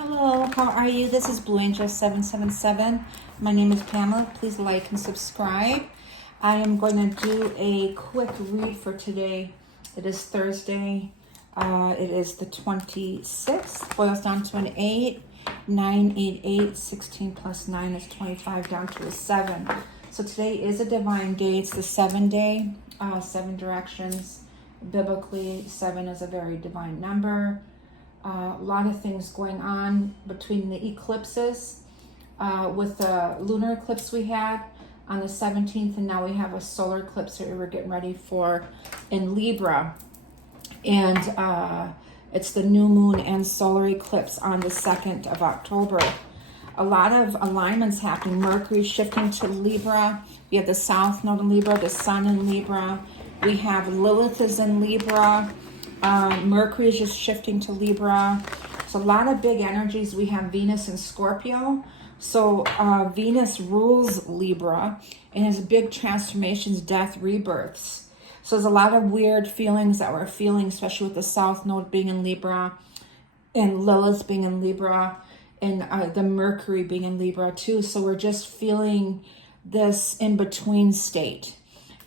Hello, how are you? This is Blue Angel 777. My name is Pamela. Please like and subscribe. I am going to do a quick read for today. It is Thursday. It is the 26th. Boils down to an 8. 9, 8, 8. 16 plus 9 is 25 down to a 7. So today is a divine day. It's the 7 day, 7 directions. Biblically, 7 is a very divine number. A lot of things going on between the eclipses with the lunar eclipse we had on the 17th, and now we have a solar eclipse that we're getting ready for in Libra, and it's the new moon and solar eclipse on the 2nd of October. A lot of alignments happening. Mercury shifting to Libra. We have the South Node in Libra, the Sun in Libra. We have Lilith is in Libra. Mercury is just shifting to Libra. So a lot of big energies. We have Venus in Scorpio. So Venus rules Libra and has big transformations, death, rebirths. So there's a lot of weird feelings that we're feeling, especially with the South Node being in Libra and Lilith being in Libra and the Mercury being in Libra too. So we're just feeling this in-between state.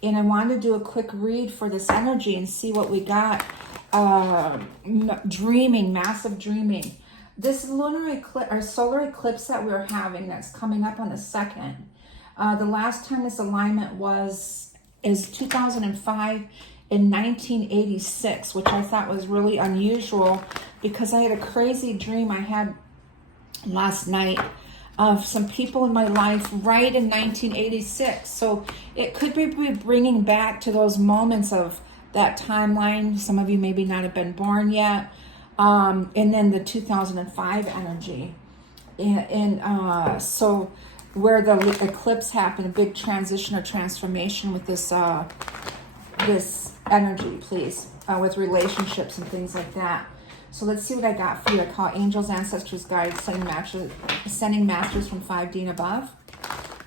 And I wanted to do a quick read for this energy and see what we got. Dreaming, massive dreaming. This lunar eclipse or solar eclipse that we're having that's coming up on the 2nd. The last time this alignment is 2005 and 1986, which I thought was really unusual because I had a crazy dream I had last night of some people in my life right in 1986. So it could be bringing back to those moments of that timeline. Some of you maybe not have been born yet. And then the 2005 energy. And so where the eclipse happened, a big transition or transformation with this this energy, please, with relationships and things like that. So let's see what I got for you. I call angels, ancestors, guides, sending masters from 5D and above.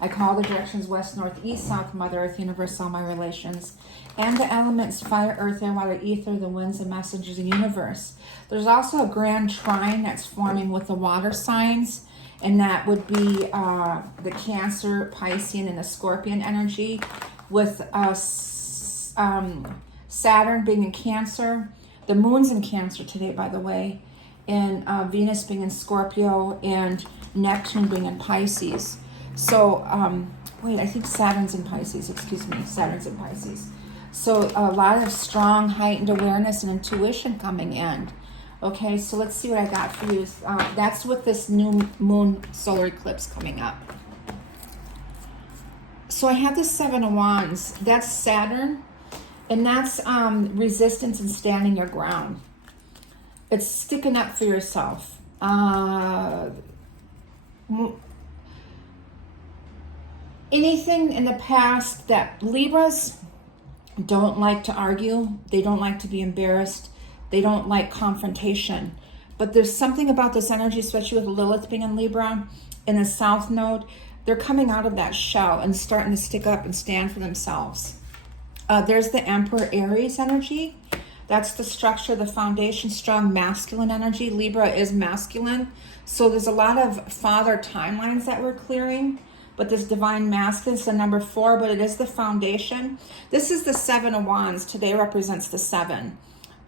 I call the directions west, north, east, south, Mother Earth, universe, all my relations, and the elements, fire, earth, air, water, ether, the winds, and messengers of the universe. There's also a grand trine that's forming with the water signs, and that would be the Cancer, Piscean, and the Scorpion energy, with Saturn being in Cancer. The moon's in Cancer today, by the way, and Venus being in Scorpio, and Neptune being in Pisces. So, wait, I think Saturn's in Pisces. Excuse me, Saturn's in Pisces. So a lot of strong, heightened awareness and intuition coming in. Okay, so let's see what I got for you. That's with this new moon solar eclipse coming up. So I have the 7 of Wands. That's Saturn. And that's resistance and standing your ground. It's sticking up for yourself. Anything in the past that Libras don't like to argue. They don't like to be embarrassed. They don't like confrontation. But there's something about this energy, especially with Lilith being in Libra in the South Node. They're coming out of that shell and starting to stick up and stand for themselves. There's the Emperor Aries energy. That's the structure, the foundation, strong masculine energy. Libra is masculine. So there's a lot of father timelines that we're clearing. But this divine masculine is the number 4, but it is the foundation. This is the 7 of Wands. Today represents the 7.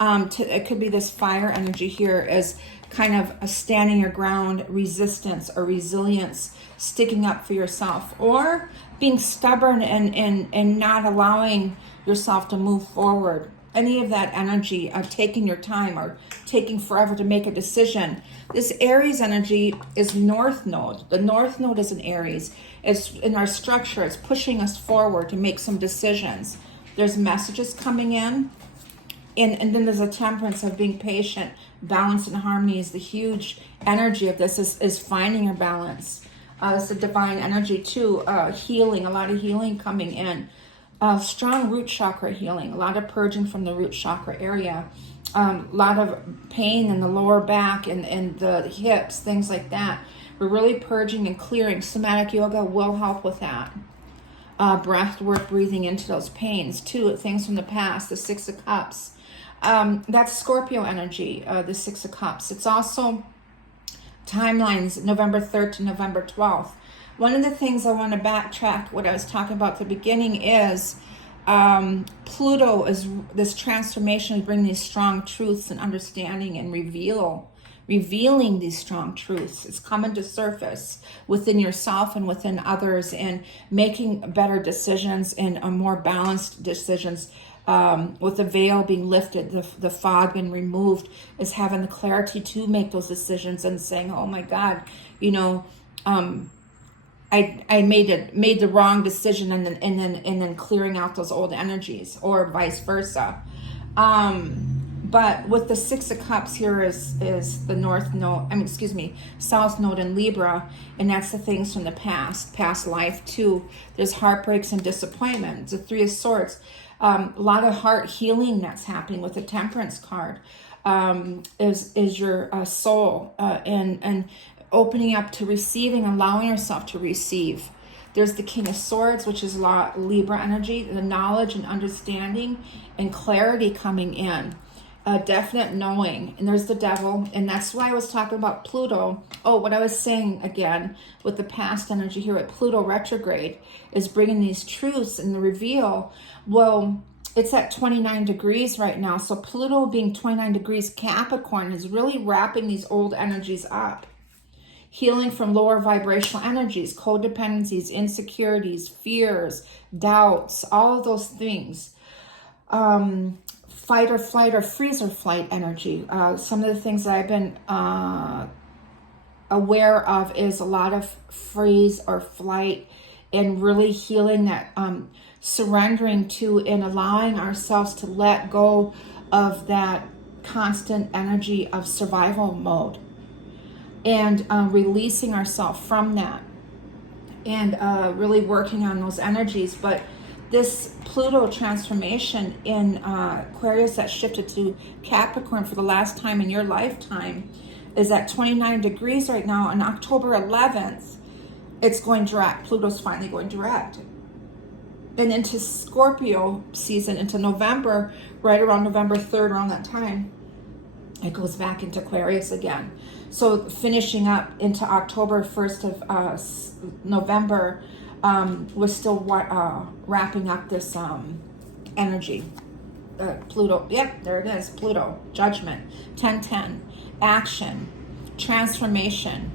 It could be this fire energy here as kind of a standing your ground, resistance or resilience, sticking up for yourself, or being stubborn and not allowing yourself to move forward. Any of that energy of taking your time or taking forever to make a decision. This Aries energy is North Node. The North Node is in Aries. It's in our structure. It's pushing us forward to make some decisions. There's messages coming in. And then there's a temperance of being patient. Balance and harmony is the huge energy of this, is finding your balance. It's a divine energy too. Healing, a lot of healing coming in. Strong root chakra healing, a lot of purging from the root chakra area. A lot of pain in the lower back and the hips, things like that. We're really purging and clearing. Somatic yoga will help with that. Breath work, breathing into those pains too. Things from the past, the 6 of Cups. That's Scorpio energy, the 6 of Cups. It's also timelines, November 3rd to November 12th. One of the things I want to backtrack what I was talking about at the beginning is Pluto is this transformation, bringing these strong truths and understanding and revealing these strong truths. It's coming to surface within yourself and within others, and making better decisions and more balanced decisions. With the veil being lifted, the fog being removed, is having the clarity to make those decisions and saying, oh my God, I made the wrong decision, and then clearing out those old energies, or vice versa. But with the Six of Cups here is the North Node, South Node in Libra, and that's the things from the past life too. There's heartbreaks and disappointments. The Three of Swords, a lot of heart healing that's happening with the Temperance card. Is your soul and opening up to receiving, allowing yourself to receive. There's the King of Swords, which is Libra energy, the knowledge and understanding and clarity coming in. A definite knowing. And there's the Devil, and that's why I was talking about Pluto. Oh, what I was saying again with the past energy here at Pluto retrograde is bringing these truths and the reveal. Well, it's at 29 degrees right now, so Pluto being 29 degrees Capricorn is really wrapping these old energies up. Healing from lower vibrational energies, codependencies, insecurities, fears, doubts, all of those things. Fight or flight or freeze or flight energy. Some of the things that I've been aware of is a lot of freeze or flight, and really healing that, surrendering to and allowing ourselves to let go of that constant energy of survival mode, and releasing ourselves from that, and really working on those energies. But this Pluto transformation in Aquarius that shifted to Capricorn for the last time in your lifetime is at 29 degrees right now. On October 11th, it's going direct. Pluto's finally going direct. And into Scorpio season, into November, right around November 3rd, around that time, it goes back into Aquarius again. So finishing up into October 1st of November, we're still wrapping up this energy. Pluto, yep, there it is, Pluto, judgment, 10-10, action, transformation,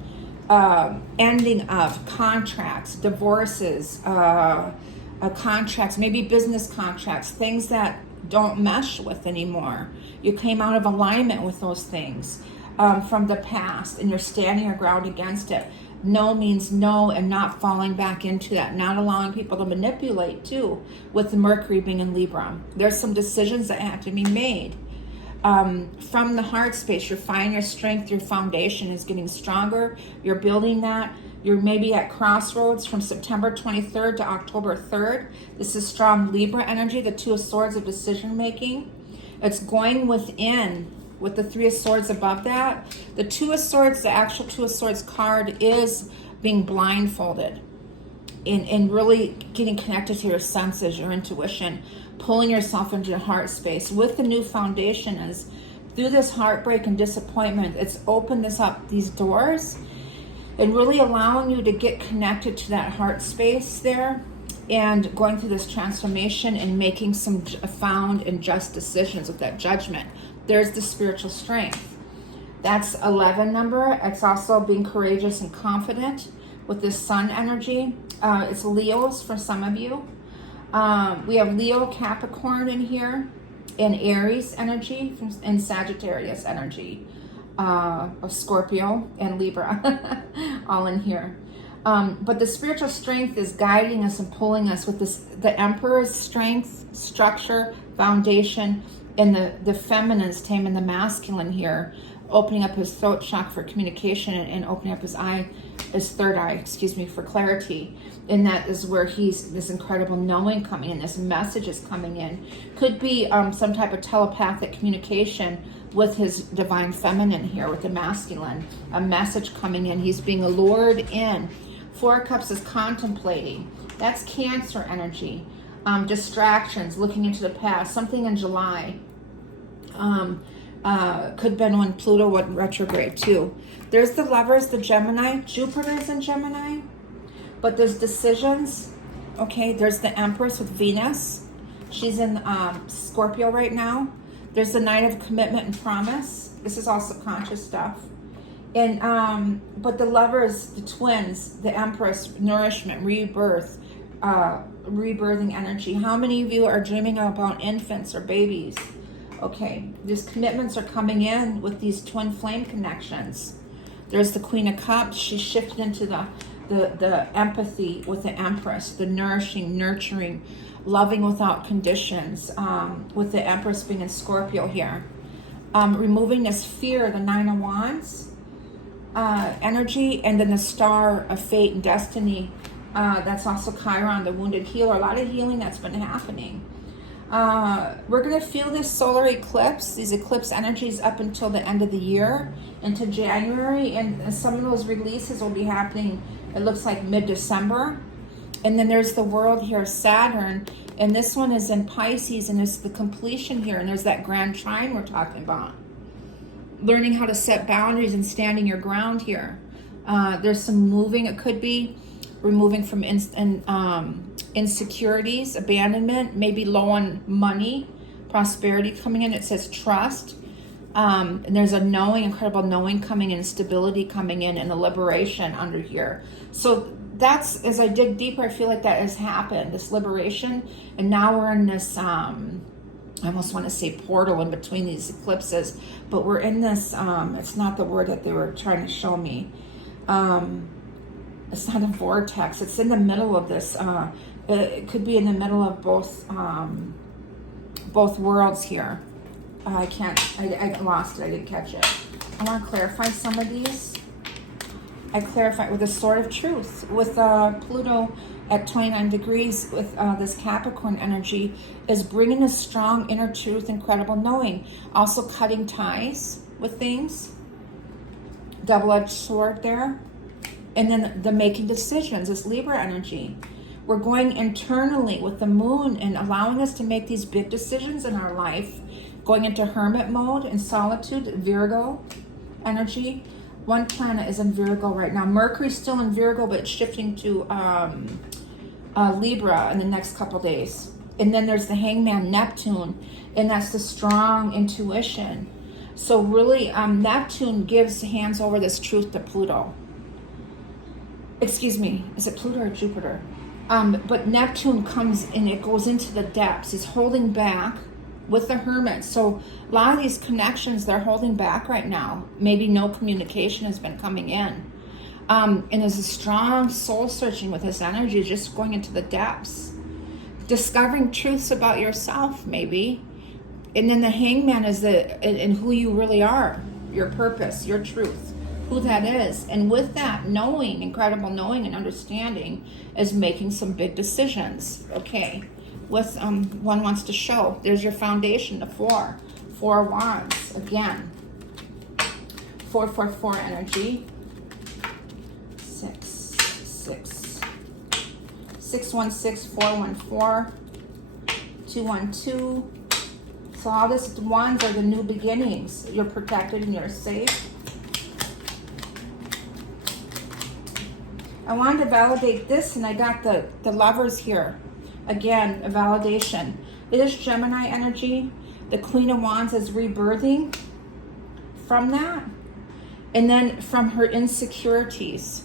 ending of contracts, divorces, contracts, maybe business contracts, things that don't mesh with anymore. You came out of alignment with those things from the past, and you're standing your ground against it. No means no, and not falling back into that, not allowing people to manipulate too, with the Mercury being in Libra. There's some decisions that have to be made. From the heart space, you're finding your strength, your foundation is getting stronger, you're building that. You're maybe at crossroads from September 23rd to October 3rd. This is strong Libra energy, the Two of Swords of decision making. It's going within, with the Three of Swords above that. The Two of Swords, the actual Two of Swords card, is being blindfolded and really getting connected to your senses, your intuition, pulling yourself into your heart space. With the new foundation, is through this heartbreak and disappointment, it's opened these doors, and really allowing you to get connected to that heart space there, and going through this transformation and making some profound and just decisions with that judgment. There's the spiritual strength. That's 11 number. It's also being courageous and confident with this sun energy. It's Leos for some of you. We have Leo, Capricorn in here, and Aries energy, and Sagittarius energy, of Scorpio and Libra, all in here. But the spiritual strength is guiding us and pulling us with the Emperor's strength, structure, foundation, and the feminine's taming the masculine here, opening up his throat chakra for communication, and opening up his third eye, for clarity. And that is where he's this incredible knowing coming in, this message is coming in. Could be some type of telepathic communication with his divine feminine here, with the masculine, a message coming in. He's being lured in. Four of Cups is contemplating. That's Cancer energy. Distractions, looking into the past, something in July. Could have been when Pluto went retrograde too. There's the Lovers, the Gemini. Jupiter's in Gemini. But there's decisions. Okay, there's the Empress with Venus. She's in Scorpio right now. There's the Knight of Commitment and Promise. This is all subconscious stuff. And but the Lovers, the Twins, the Empress, nourishment, rebirth, rebirthing energy. How many of you are dreaming about infants or babies? Okay, these commitments are coming in with these twin flame connections. There's the Queen of Cups. She's shifted into the empathy with the Empress, the nourishing, nurturing, loving without conditions, with the Empress being in Scorpio here. Removing this fear, the Nine of Wands energy, and then the Star of Fate and Destiny. That's also Chiron, the wounded healer. A lot of healing that's been happening. We're going to feel this solar eclipse, these eclipse energies up until the end of the year, into January, and some of those releases will be happening, it looks like mid-December. And then there's the world here, Saturn, and this one is in Pisces, and there's the completion here, and there's that grand trine we're talking about. Learning how to set boundaries and standing your ground here. There's some moving, it could be removing from insecurities, abandonment, maybe low on money, prosperity coming in. It says trust. And there's a knowing, incredible knowing coming in, stability coming in, and a liberation under here. So that's, as I dig deeper, I feel like that has happened, this liberation. And now we're in this, I almost want to say portal in between these eclipses, but we're in this, it's not the word that they were trying to show me. It's not a vortex. It's in the middle of this. It could be in the middle of both worlds here. I lost it. I didn't catch it. I want to clarify some of these. I clarify with the Sword of Truth, with Pluto at 29 degrees, with this Capricorn energy, is bringing a strong inner truth, incredible knowing. Also cutting ties with things. Double-edged sword there. And then the making decisions is Libra energy. We're going internally with the moon and allowing us to make these big decisions in our life. Going into hermit mode and solitude, Virgo energy. One planet is in Virgo right now. Mercury's still in Virgo, but it's shifting to Libra in the next couple days. And then there's the Hangman, Neptune, and that's the strong intuition. So really, Neptune hands over this truth to Pluto. Excuse me, is it Pluto or Jupiter? But Neptune comes and it goes into the depths. It's holding back with the Hermit. So a lot of these connections, they're holding back right now. Maybe no communication has been coming in. And there's a strong soul searching with this energy, just going into the depths. Discovering truths about yourself, maybe. And then the Hangman is in who you really are, your purpose, your truth, who that is. And with that knowing, incredible knowing and understanding, is making some big decisions. Okay, with one wants to show, there's your foundation, the four wands, again. 444 energy. 616, 414, 212. So all this wands are the new beginnings. You're protected and you're safe. I wanted to validate this, and I got the Lovers here. Again, a validation. It is Gemini energy. The Queen of Wands is rebirthing from that. And then from her insecurities.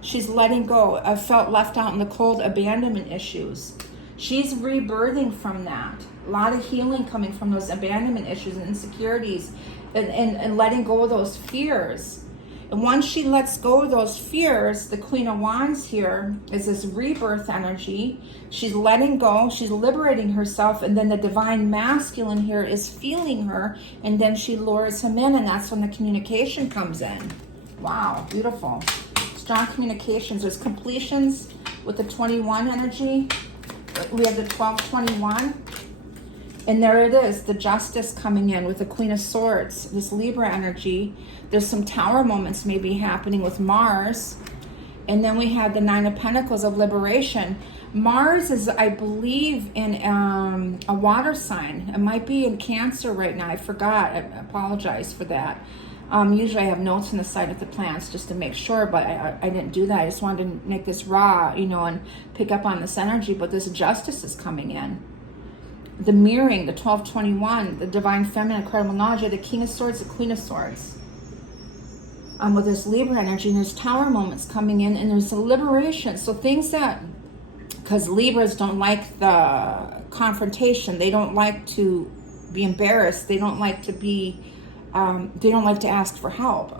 She's letting go. I felt left out in the cold, abandonment issues. She's rebirthing from that. A lot of healing coming from those abandonment issues and insecurities, and letting go of those fears. And once she lets go of those fears, the Queen of Wands here is this rebirth energy. She's letting go, she's liberating herself, and then the Divine Masculine here is feeling her, and then she lures him in, and that's when the communication comes in. Wow, beautiful. Strong communications. There's completions with the 21 energy. We have the 1221. And there it is, the Justice coming in with the Queen of Swords, this Libra energy. There's some tower moments maybe happening with Mars. And then we had the Nine of Pentacles of liberation. Mars is, I believe, in a water sign. It might be in Cancer right now. I forgot. I apologize for that. Usually I have notes on the side of the plants just to make sure, but I didn't do that. I just wanted to make this raw, you know, and pick up on this energy. But this justice is coming in. The mirroring, the 1221, the divine feminine, incredible knowledge, the King of Swords, the Queen of Swords. With this Libra energy, and there's tower moments coming in, and there's a liberation. So things that, because Libras don't like the confrontation, they don't like to be embarrassed, they don't like to be, they don't like to ask for help.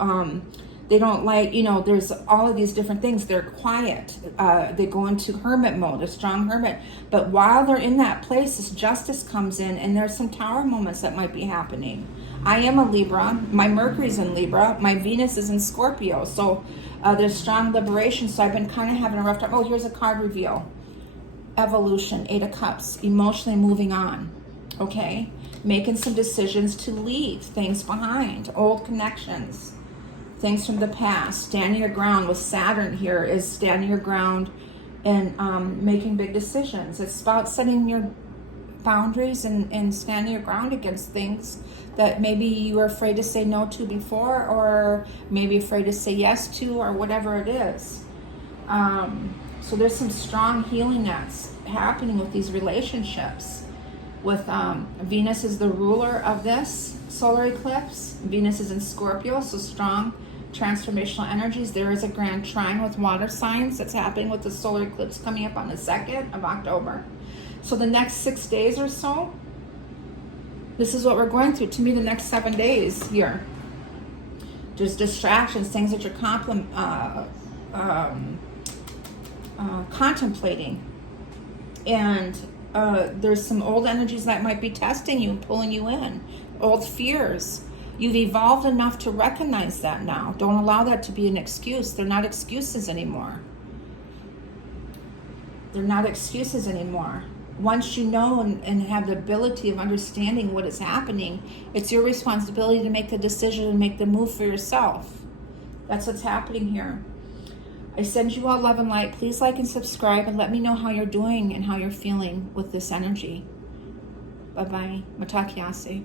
They don't like, you know, there's all of these different things. They're quiet. They go into hermit mode, a strong hermit. But while they're in that place, this justice comes in, and there's some tower moments that might be happening. I am a Libra. My Mercury's in Libra. My Venus is in Scorpio. So there's strong liberation. So I've been kind of having a rough time. Oh, here's a card reveal. Evolution, 8 of Cups, emotionally moving on. Okay? Making some decisions to leave things behind, old connections, things from the past. Standing your ground with Saturn here is standing your ground and making big decisions. It's about setting your boundaries and standing your ground against things that maybe you were afraid to say no to before, or maybe afraid to say yes to, or whatever it is. So there's some strong healing that's happening with these relationships. With Venus is the ruler of this solar eclipse. Venus is in Scorpio, so strong transformational energies. There is a grand trine with water signs that's happening with the solar eclipse coming up on the 2nd of October. So the next 6 days or so, this is what we're going through. To me, the next 7 days here, there's distractions, things that you're contemplating. And there's some old energies that might be testing you and pulling you in. Old fears. You've evolved enough to recognize that now. Don't allow that to be an excuse. They're not excuses anymore. They're not excuses anymore. Once you know and have the ability of understanding what is happening, it's your responsibility to make the decision and make the move for yourself. That's what's happening here. I send you all love and light. Please like and subscribe, and let me know how you're doing and how you're feeling with this energy. Bye-bye. Matakiase.